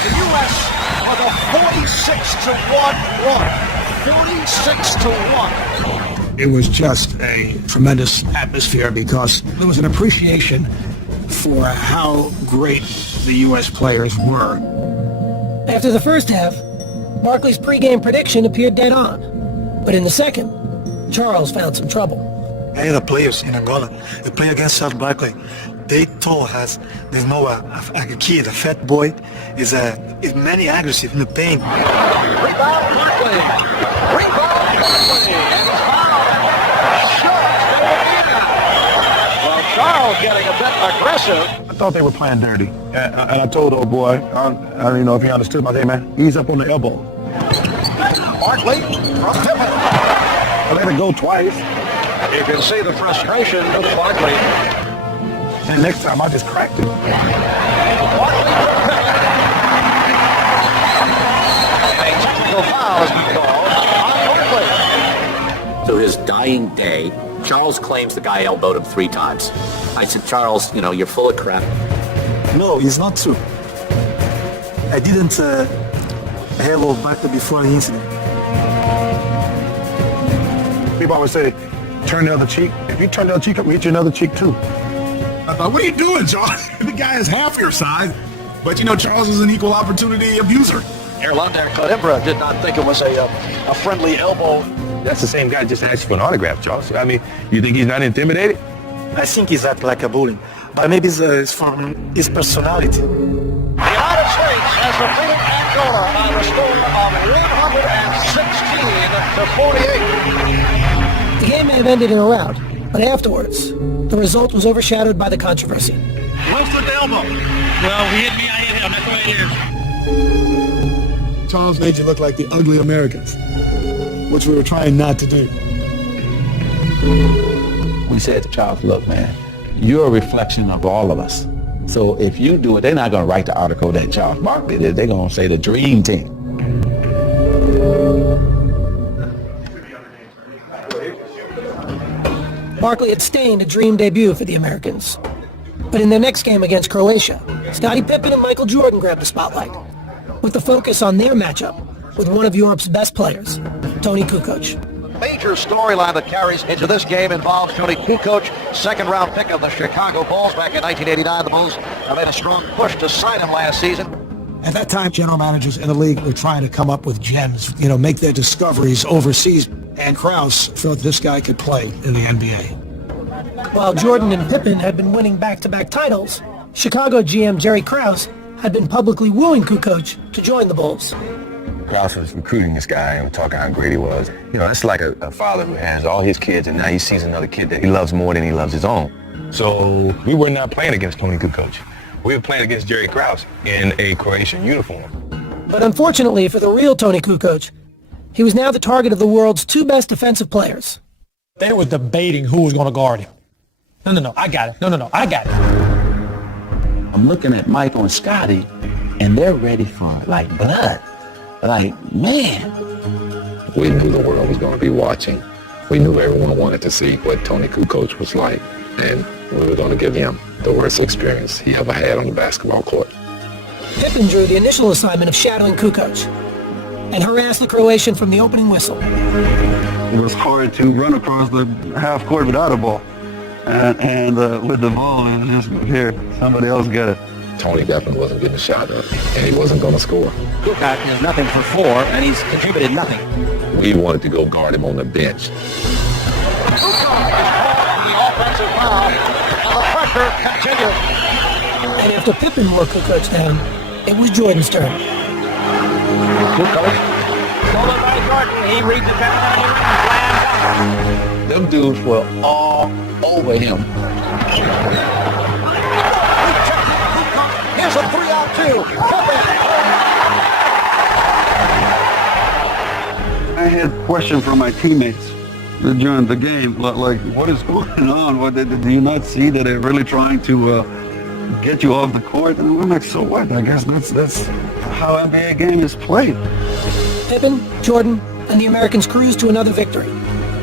The U.S. with a 46-1 run. 46-1. It was just a tremendous atmosphere because there was an appreciation for how great the U.S. players were. After the first half, Barkley's pregame prediction appeared dead on. But in the second, Charles found some trouble. Many of the players in Angola, they play against South Barkley. they told us there's no a kid, a fat boy, is many aggressive in the paint. Rebound Barkley. Rebound Barkley. And it's fouled. Well, Charles getting a bit aggressive. I thought they were playing dirty. And I told old boy, I don't even know if he understood my day, man. He's up on the elbow. Barkley from Pippen. I let it go twice. You can see the frustration of Barkley. And next time I just cracked it. Barkley from Pippen. A technical foul has been called on Barkley. To his dying day, Charles claims the guy elbowed him 3 times. I said, Charles, you know, you're full of crap. No, it's not true. I didn't have a battle before the incident. People always say, turn the other cheek. If you turn the other cheek up, we hit you another cheek too. I thought, what are you doing, Charles? The guy is half your size. But you know, Charles is an equal opportunity abuser. Erlander Coimbra did not think it was a friendly elbow. That's the same guy just asked for an autograph, Charles. I mean, you think he's not intimidated? I think he's act like a bully, but maybe it's from his personality. The United States has defeated Angola by the score of 116 to 48. The game may have ended in a rout, but afterwards, the result was overshadowed by the controversy. Wilson elbow. Well, he hit me, I hit him. That's what it is. Charles made you look like the ugly Americans, which we were trying not to do. We said to Charles, look, man, you're a reflection of all of us. So if you do it, they're not going to write the article that Charles Barkley did. They're going to say the dream team. Barkley had stained a dream debut for the Americans. But in their next game against Croatia, Scottie Pippen and Michael Jordan grabbed the spotlight, with the focus on their matchup with one of Europe's best players, Tony Kukoc. Major storyline that carries into this game involves Tony Kukoc, second-round pick of the Chicago Bulls back in 1989. The Bulls made a strong push to sign him last season. At that time, general managers in the league were trying to come up with gems, make their discoveries overseas. And Krause thought this guy could play in the NBA. While Jordan and Pippen had been winning back-to-back titles, Chicago GM Jerry Krause had been publicly wooing Kukoc to join the Bulls. Krause was recruiting this guy and talking how great he was. It's like a father who has all his kids and now he sees another kid that he loves more than he loves his own. So we were not playing against Tony Kukoc. We were playing against Jerry Krause in a Croatian uniform. But unfortunately for the real Tony Kukoc, he was now the target of the world's 2 best defensive players. They were debating who was going to guard him. No, I got it. No, I got it. I'm looking at Michael and Scottie, and they're ready for, blood. Man. We knew the world was going to be watching. We knew everyone wanted to see what Tony Kukoc was like, and we were going to give him the worst experience he ever had on the basketball court. Pippen drew the initial assignment of shadowing Kukoc and harassed the Croatian from the opening whistle. It was hard to run across the half court without a ball. And with the ball, it was just, here, somebody else get it. Tony definitely wasn't getting a shot up, and he wasn't going to score. Kukoc is nothing for 4, and he's contributed nothing. We wanted to go guard him on the bench. Kukoc is called the offensive foul, and the pressure continues. And after Pippen wore Kukoc down, it was Jordan's turn. Kukoc, stolen by Jordan. He reads the penalty, he slammed down. Them dudes were all over him. Here's a 3-on-2. I had questions from my teammates during the game, like, what is going on? Do you not see that they're really trying to get you off the court? And I'm like, so what? I guess that's how NBA game is played. Pippen, Jordan, and the Americans cruised to another victory.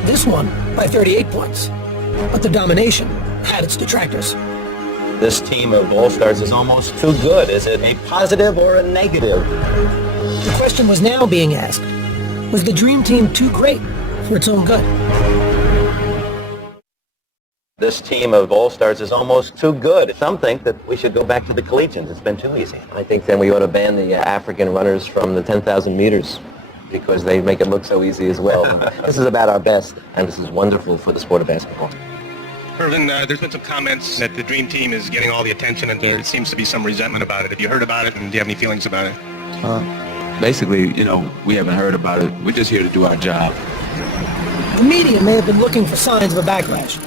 This one by 38 points. But the domination had its detractors. This team of All-Stars is almost too good. Is it a positive or a negative? The question was now being asked, was the Dream Team too great for its own good? This team of All-Stars is almost too good. Some think that we should go back to the collegians. It's been too easy. I think then we ought to ban the African runners from the 10,000 meters because they make it look so easy as well. This is about our best, and this is wonderful for the sport of basketball. Irvin, there's been some comments that the Dream Team is getting all the attention and there seems to be some resentment about it. Have you heard about it and do you have any feelings about it? Basically, we haven't heard about it. We're just here to do our job. The media may have been looking for signs of a backlash,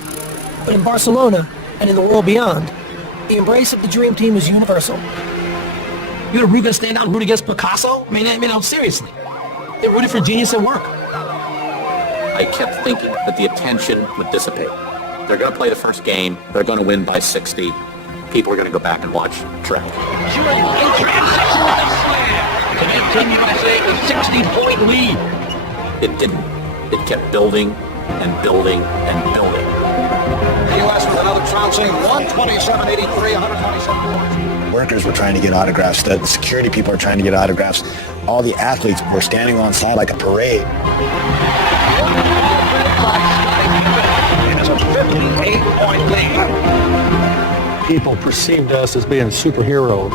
but in Barcelona and in the world beyond, the embrace of the Dream Team is universal. You're really gonna stand out and root against Picasso? I mean, seriously. They rooted for genius at work. I kept thinking that the attention would dissipate. They're going to play the first game. They're going to win by 60. People are going to go back and watch track. A 60-point lead. It didn't. It kept building and building and building. The U.S. with another trouncing 127-83, 127 points. Workers were trying to get autographs. The security people were trying to get autographs. All the athletes were standing on side like a parade. It is a 58-point lead. People perceived us as being superheroes.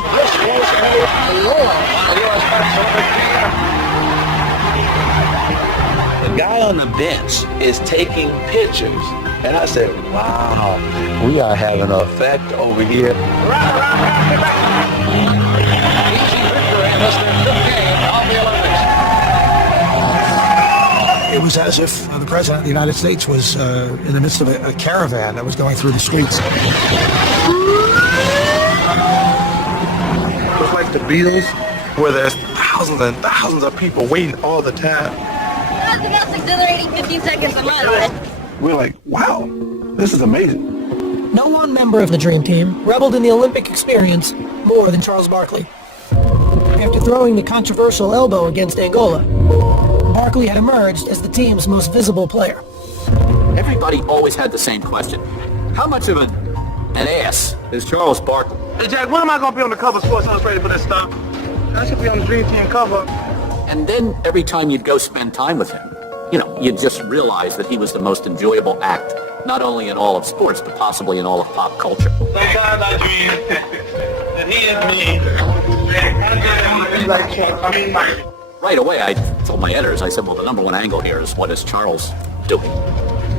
The guy on the bench is taking pictures. And I said, wow, we are having an effect over here. It was as if the President of the United States was in the midst of a caravan that was going through the streets. It's like the Beatles, where there's thousands and thousands of people waiting all the time. That's the most exhilarating 15 seconds of my life. We're like, wow, this is amazing. No one member of the Dream Team reveled in the Olympic experience more than Charles Barkley. After throwing the controversial elbow against Angola, Barkley had emerged as the team's most visible player. Everybody always had the same question. How much of an ass is Charles Barkley? Hey, Jack, when am I going to be on the cover of Sports Illustrated for this stuff? I should be on the Dream Team cover. And then every time you'd go spend time with him, you'd just realize that he was the most enjoyable act, not only in all of sports, but possibly in all of pop culture. Sometimes I dream that he is me. Right away, I told my editors, I said, well, the number one angle here is what is Charles doing?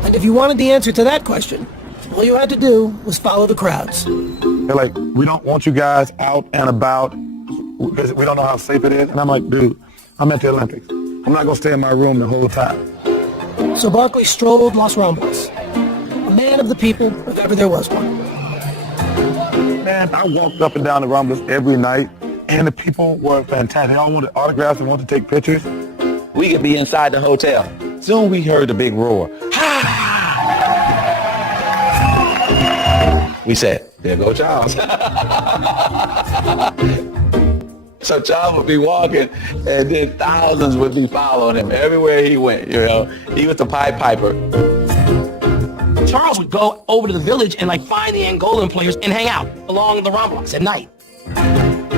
And if you wanted the answer to that question, all you had to do was follow the crowds. They're like, we don't want you guys out and about because we don't know how safe it is. And I'm like, dude, I'm at the Olympics. I'm not going to stay in my room the whole time. So Barkley strolled Los Ramblas, a man of the people, if ever there was one. Man, I walked up and down the Ramblas every night, and the people were fantastic. They all wanted autographs and wanted to take pictures. We could be inside the hotel. Soon we heard the big roar. We said, there go Charles. So Charles would be walking, and then thousands would be following him everywhere he went. He was the Pied Piper. Charles would go over to the village and find the Angolan players and hang out along the Ramblas at night.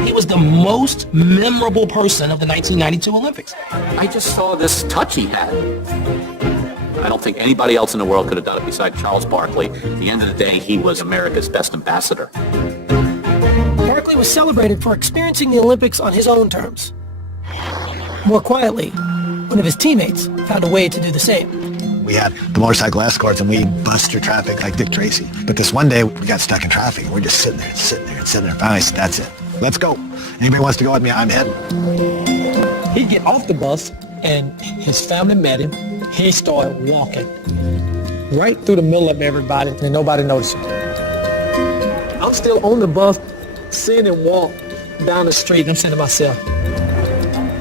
He was the most memorable person of the 1992 Olympics. I just saw this touch he had. I don't think anybody else in the world could have done it besides Charles Barkley. At the end of the day, he was America's best ambassador. Barkley was celebrated for experiencing the Olympics on his own terms. More quietly, one of his teammates found a way to do the same. We had the motorcycle escorts and we bust through traffic like Dick Tracy. But this one day we got stuck in traffic and we're just sitting there. Finally I said, that's it. Let's go. Anybody wants to go with me? I'm in. He'd get off the bus and his family met him. He started walking right through the middle of everybody and nobody noticed him. I'm still on the bus, seeing him walk down the street, and I'm saying to myself,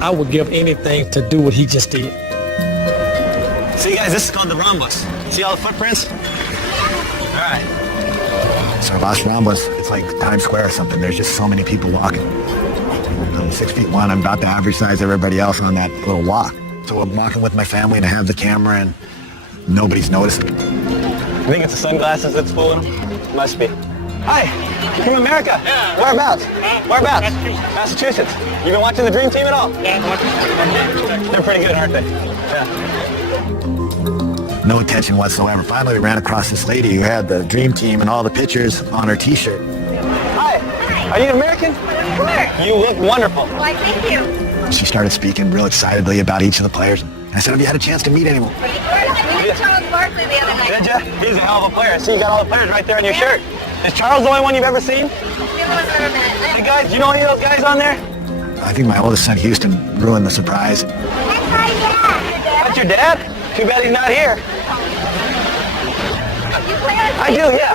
I would give anything to do what he just did. See, guys, this is called the Ramblas. See all the footprints? All right. So Los Ramblas, it's like Times Square or something. There's just so many people walking. I'm 6'1". I'm about the average size of everybody else on that little walk. So I'm walking with my family and I have the camera and nobody's noticing. You think it's the sunglasses that's fooling them? Must be. Hi, you from America? Yeah. Whereabouts? Whereabouts? Massachusetts. You been watching the Dream Team at all? Yeah, they're pretty good, aren't they? Yeah. No attention whatsoever. Finally, we ran across this lady who had the Dream Team and all the pictures on her T-shirt. Hi, are you American? Sure. You look wonderful. Why, thank you. She started speaking real excitedly about each of the players. I said, have you had a chance to meet anyone? We met Charles Barkley the other night. Did ya? He's a hell of a player. I see you got all the players right there on your shirt. Is Charles the only one you've ever seen? Hey guys, do you know any of those guys on there? I think my oldest son, Houston, ruined the surprise. That's your dad? Too bad he's not here. I do, yeah.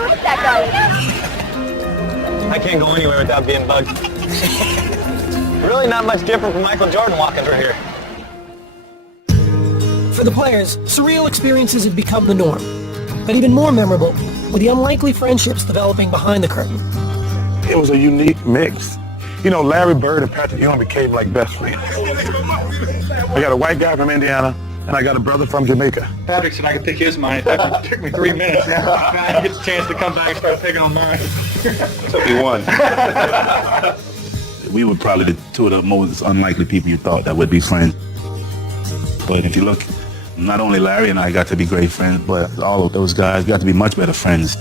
I can't go anywhere without being bugged. Really not much different from Michael Jordan walking through here. For the players, surreal experiences had become the norm. But even more memorable were the unlikely friendships developing behind the curtain. It was a unique mix. You know, Larry Bird and Patrick Ewing became like best friends. I got a white guy from Indiana, and I got a brother from Jamaica. Patrick said I could pick his mind. It took me 3 minutes. Now I get the chance to come back and start picking on mine. So we won. We were probably the two of the most unlikely people you thought that would be friends. But if you look, not only Larry and I got to be great friends, but all of those guys got to be much better friends.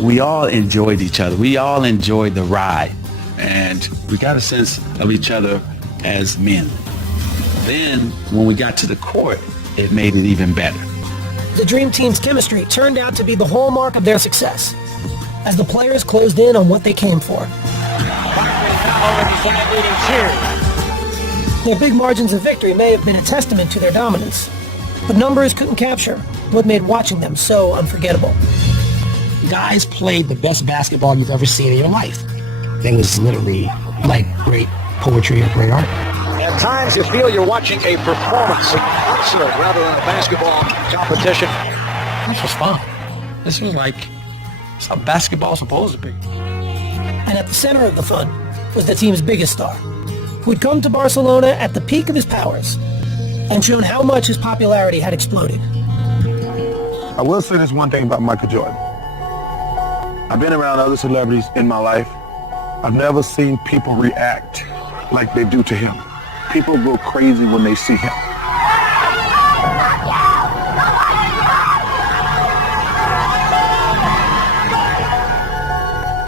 We all enjoyed each other. We all enjoyed the ride. And we got a sense of each other as men. Then, when we got to the court, it made it even better. The Dream Team's chemistry turned out to be the hallmark of their success, as the players closed in on what they came for. Their big margins of victory may have been a testament to their dominance, but numbers couldn't capture what made watching them so unforgettable. Guys played the best basketball you've ever seen in your life. It was literally like great poetry or great art. At times you feel you're watching a performance, a concert rather than a basketball competition. This was fun. This was like how basketball's supposed to be. And at the center of the fun was the team's biggest star, who had come to Barcelona at the peak of his powers and shown how much his popularity had exploded. I will say this one thing about Michael Jordan. I've been around other celebrities in my life. I've never seen people react like they do to him. People go crazy when they see him.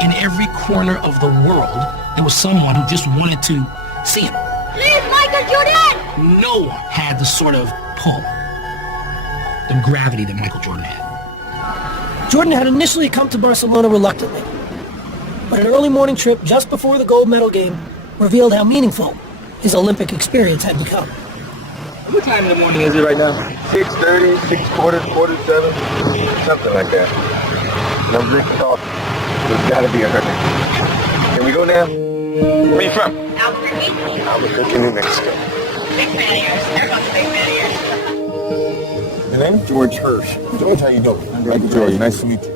In every corner of the world, there was someone who just wanted to see him. Please, Michael Jordan! No one had the sort of pull, the gravity that Michael Jordan had. Jordan had initially come to Barcelona reluctantly, but an early morning trip just before the gold medal game revealed how meaningful his Olympic experience had become. What time in the morning is it right now? 6:30, 6:45, 7, something like that. No drinking coffee. There's gotta be a hurry. Can we go now? Where are you from? Albuquerque. Albuquerque, New Mexico. Big fan of yours. Everyone's a big fan of yours. Your name? George Hirsch. George, how you doing? Michael George, nice to meet you.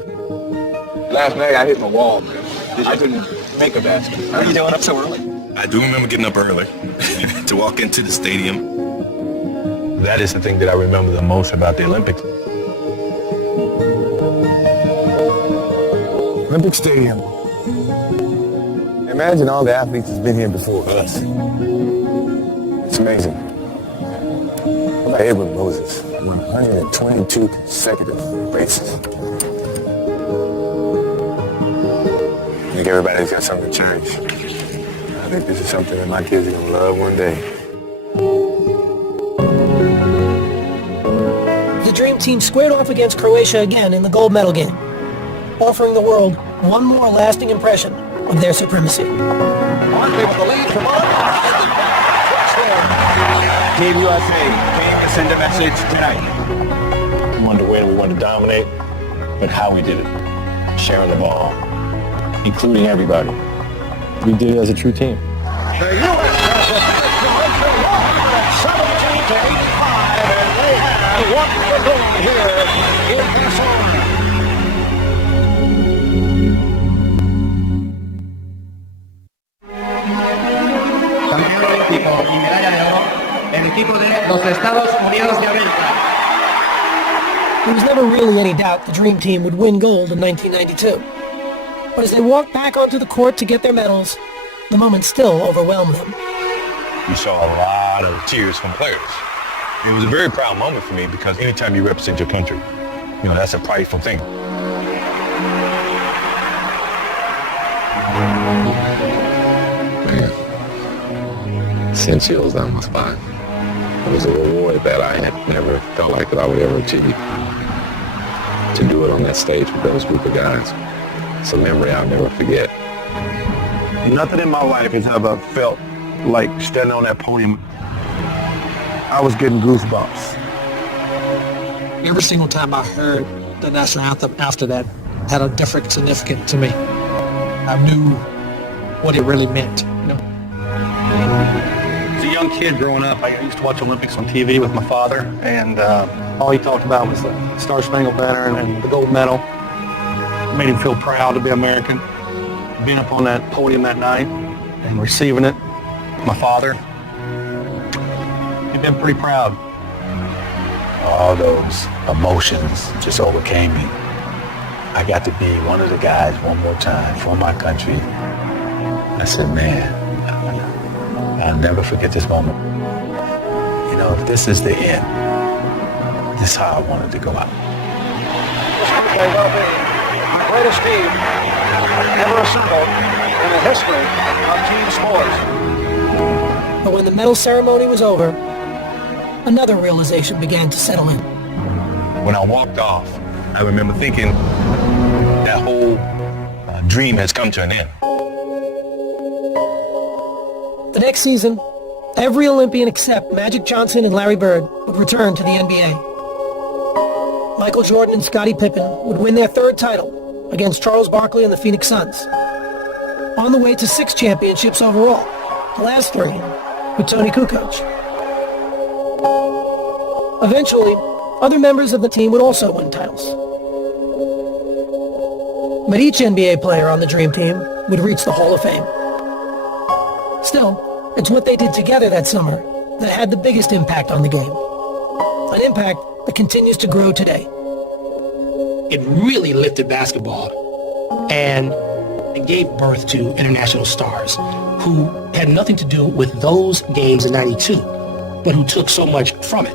Last night I hit my wall, man. I couldn't make a basket. How are you doing up so early? I do remember getting up early to walk into the stadium. That is the thing that I remember the most about the Olympics. Olympic Stadium. Imagine all the athletes that's been here before us. It's amazing. What about Edwin Moses? 122 consecutive races. I think everybody's got something to cherish. I think this is something that my kids are going to love one day. The Dream Team squared off against Croatia again in the gold medal game, offering the world one more lasting impression of their supremacy. Barkley with the lead from Team USA came to send a message tonight. We wanted to win, we wanted to dominate, but how we did it, sharing the ball, including everybody. We did it as a true team. The U.S. has Croatia 117-85, and they have what we're doing here in Barcelona. Campeón olímpico y medalla de oro, el equipo de los Estados Unidos de América. There was never really any doubt the Dream Team would win gold in 1992. But as they walked back onto the court to get their medals, the moment still overwhelmed them. You saw a lot of tears from players. It was a very proud moment for me because anytime you represent your country, you know, that's a prideful thing. Man, sent chills down my spine. It was a reward that I had never felt like that I would ever achieve. to do it on that stage with those group of guys. It's a memory I'll never forget. Nothing in my life has ever felt like standing on that podium. I was getting goosebumps. Every single time I heard the national anthem after that had a different significance to me. I knew what it really meant. As a young kid growing up, I used to watch Olympics on TV with my father, and all he talked about was the Star Spangled Banner and the gold medal. It made him feel proud to be American. Being up on that podium that night and receiving it, my father, he'd been pretty proud. All those emotions just overcame me. I got to be one of the guys one more time for my country. I said, man, I'll never forget this moment. You know, if this is the end, this is how I wanted to go out. This may well be the greatest team ever assembled in the history of team sports. But when the medal ceremony was over, another realization began to settle in. When I walked off, I remember thinking that whole dream has come to an end. The next season, every Olympian except Magic Johnson and Larry Bird would return to the NBA. Michael Jordan and Scottie Pippen would win their third title against Charles Barkley and the Phoenix Suns. On the way to 6 championships overall, the last 3 with Tony Kukoc. Eventually, other members of the team would also win titles. But each NBA player on the Dream Team would reach the Hall of Fame. Still, it's what they did together that summer that had the biggest impact on the game. An impact that continues to grow today. It really lifted basketball, and it gave birth to international stars who had nothing to do with those games in '92, but who took so much from it.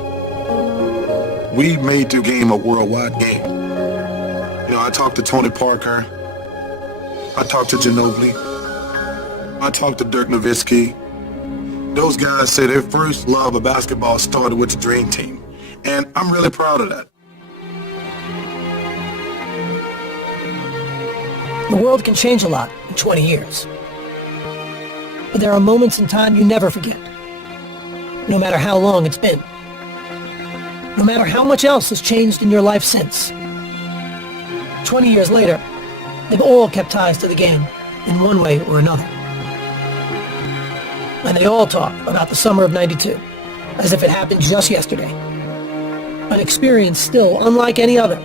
We made the game a worldwide game. You know, I talked to Tony Parker. I talked to Ginobili. I talked to Dirk Nowitzki. Those guys say their first love of basketball started with the Dream Team. And I'm really proud of that. The world can change a lot in 20 years. But there are moments in time you never forget. No matter how long it's been. No matter how much else has changed in your life since. 20 years later, they've all kept ties to the game in one way or another. And they all talk about the summer of '92 as if it happened just yesterday. An experience still unlike any other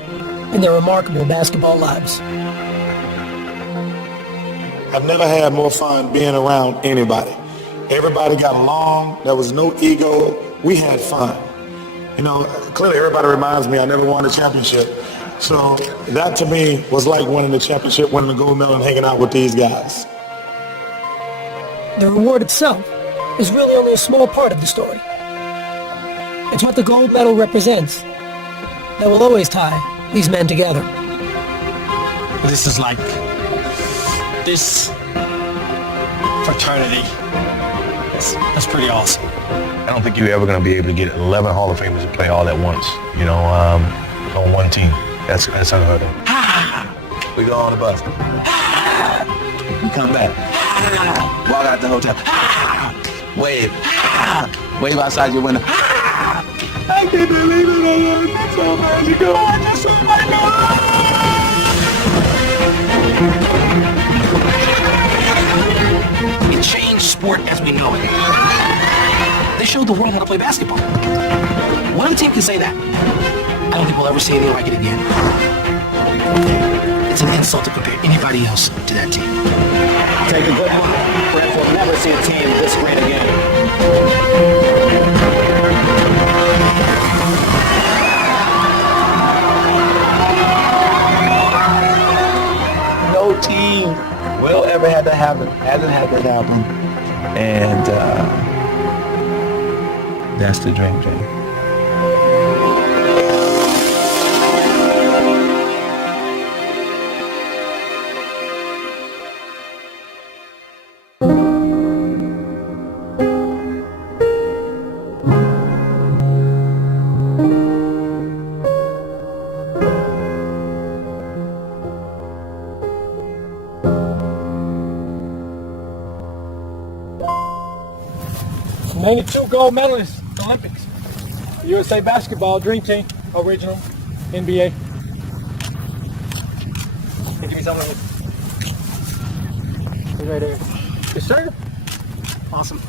in their remarkable basketball lives. I've never had more fun being around anybody. Everybody got along. There was no ego. We had fun. You know, clearly everybody reminds me I never won a championship. So that to me was like winning the championship, winning the gold medal, and hanging out with these guys. The reward itself is really only a small part of the story. It's what the gold medal represents that will always tie these men together. This is like this fraternity. That's pretty awesome. I don't think you're ever going to be able to get 11 Hall of Famers to play all at once, you know, on one team. That's unheard of. We go on the bus. We come back. Walk out the hotel. Wave. Wave outside your window. I can't believe it. That's so magical. That's so magical. It changed sport as we know it. They showed the world how to play basketball. One team can say that. I don't think we'll ever see anything like it again. It's an insult to compare anybody else to that team. Take a good look. Brett will never see a team this great again. No team will ever have that happen. Hasn't had that happen. And that's the dream team. Only 2 gold medalists, Olympics. USA basketball, Dream Team, original, NBA. Hey, give me some of it. Right there. Yes, sir. Awesome.